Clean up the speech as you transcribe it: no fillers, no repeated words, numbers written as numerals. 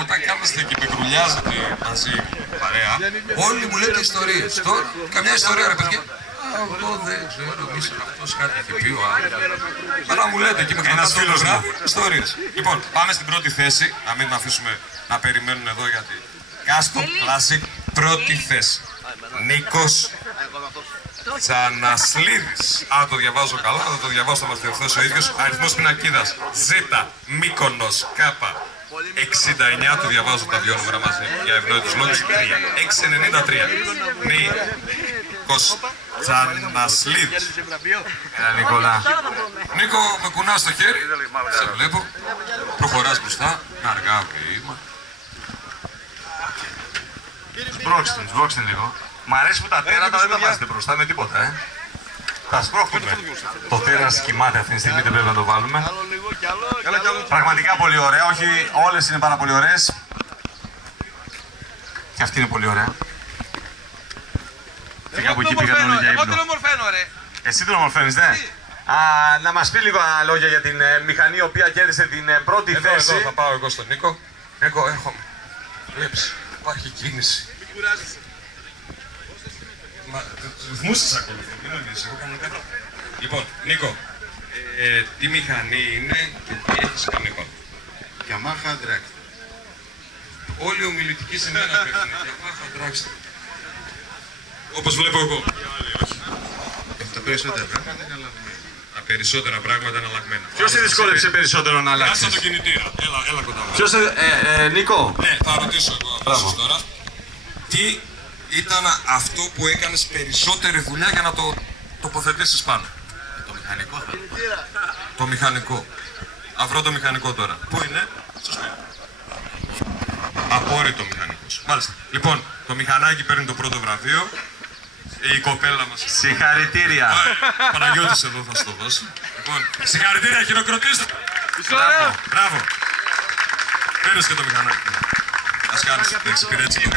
όταν κάθεστε και πικρουλιάζετε μαζί παρέα, όλοι μου λέτε ιστορίες. Τώρα, καμιά ιστορία ρε παιδιά. Αυτό δεν ξέρω, εμείς αυτός κάτι έχει πει ο άλλος. Αλλά μου λέτε και με ένας φίλος μου ιστορίες. Λοιπόν, πάμε στην πρώτη θέση, να μην αφήσουμε να περιμένουν εδώ γιατί. Κάστο Classic, πρώτη θέση. Νίκος Τζανασλίδης. Αν το διαβάζω καλά, θα το διαβάσω, θα μας διορθώσει ο ίδιος. Αριθμός πινακίδας Ζ, Μύκονος, Κ. 69, το διαβάζω τα δύο νούμερα μαζί για ευνόητους λόγους. 693. Νίκος Τζανασλίδης. Νικόλα. Νίκο, με κουνάς το χέρι. Σε βλέπω. Προχωράς μπροστά. Αργά βήμα. Σμπρώξτε λίγο. Μ' αρέσει που τα τέρατα δεν τα βάζετε μπροστά με τίποτα, Τα σπρώχνουμε. Το τέρας κοιμάται αυτή τη στιγμή, δεν πρέπει να το βάλουμε. Πραγματικά πολύ ωραία, όχι όλες είναι πάρα πολύ ωραίες. Και αυτή είναι πολύ ωραία. Και κάπου εκεί πήγαν όλοι για ύπνο. Εγώ την ομορφαίνω ρε. Εσύ την ομορφαίνεις, ναι. Να μας πει λίγο λόγια για την μηχανή η οποία κέρδισε την πρώτη θέση. Εδώ θα πάω εγώ στον Νίκο. Νίκο, έρχομαι. Βλέπεις, υπάρχει κίνηση. Μην κουράζεσαι. Μα, τους ρυθμούς σας ακολουθώ, μην νομίζεις, εγώ κάνω κάτι. Λοιπόν, Νίκο, τι μηχανή είναι και τι έχεις κάνει πάνω. Yamaha Dragster. Όλοι οι ομιλητικοί σε μένα πέφτουν. Yamaha Dragster. Όπως βλέπω εγώ. Τα περισσότερα πράγματα είναι αλλαγμένα. Τα περισσότερα πράγματα είναι αλλαγμένα. Ποιος σε δυσκόλεψε περισσότερο να αλλάξεις? Κάτσε το κινητήρα. Έλα κοντά μου. Ποιος Νίκο. Ναι, θα ρωτήσω εγώ αμέσως τώρα. Τι ήταν αυτό που έκανες περισσότερη δουλειά για να το τοποθετήσεις πάνω? Το μηχανικό θα είναι. Το μηχανικό. Αυρώ το μηχανικό τώρα. Πού είναι? Στο σπίτι. Απόρριτο μηχανικός. Μάλιστα. Λοιπόν, το μηχανάκι παίρνει το πρώτο βραβείο. Η κοπέλα μας. Συγχαρητήρια. Παναγιώτης εδώ θα στο δώσει. Λοιπόν, συγχαρητήρια, χειροκροτήστε. Μπράβο. Μπράβο. Παίρνεις και το μηχανάκι. Ας κάνεις την εξυπηρέτηση.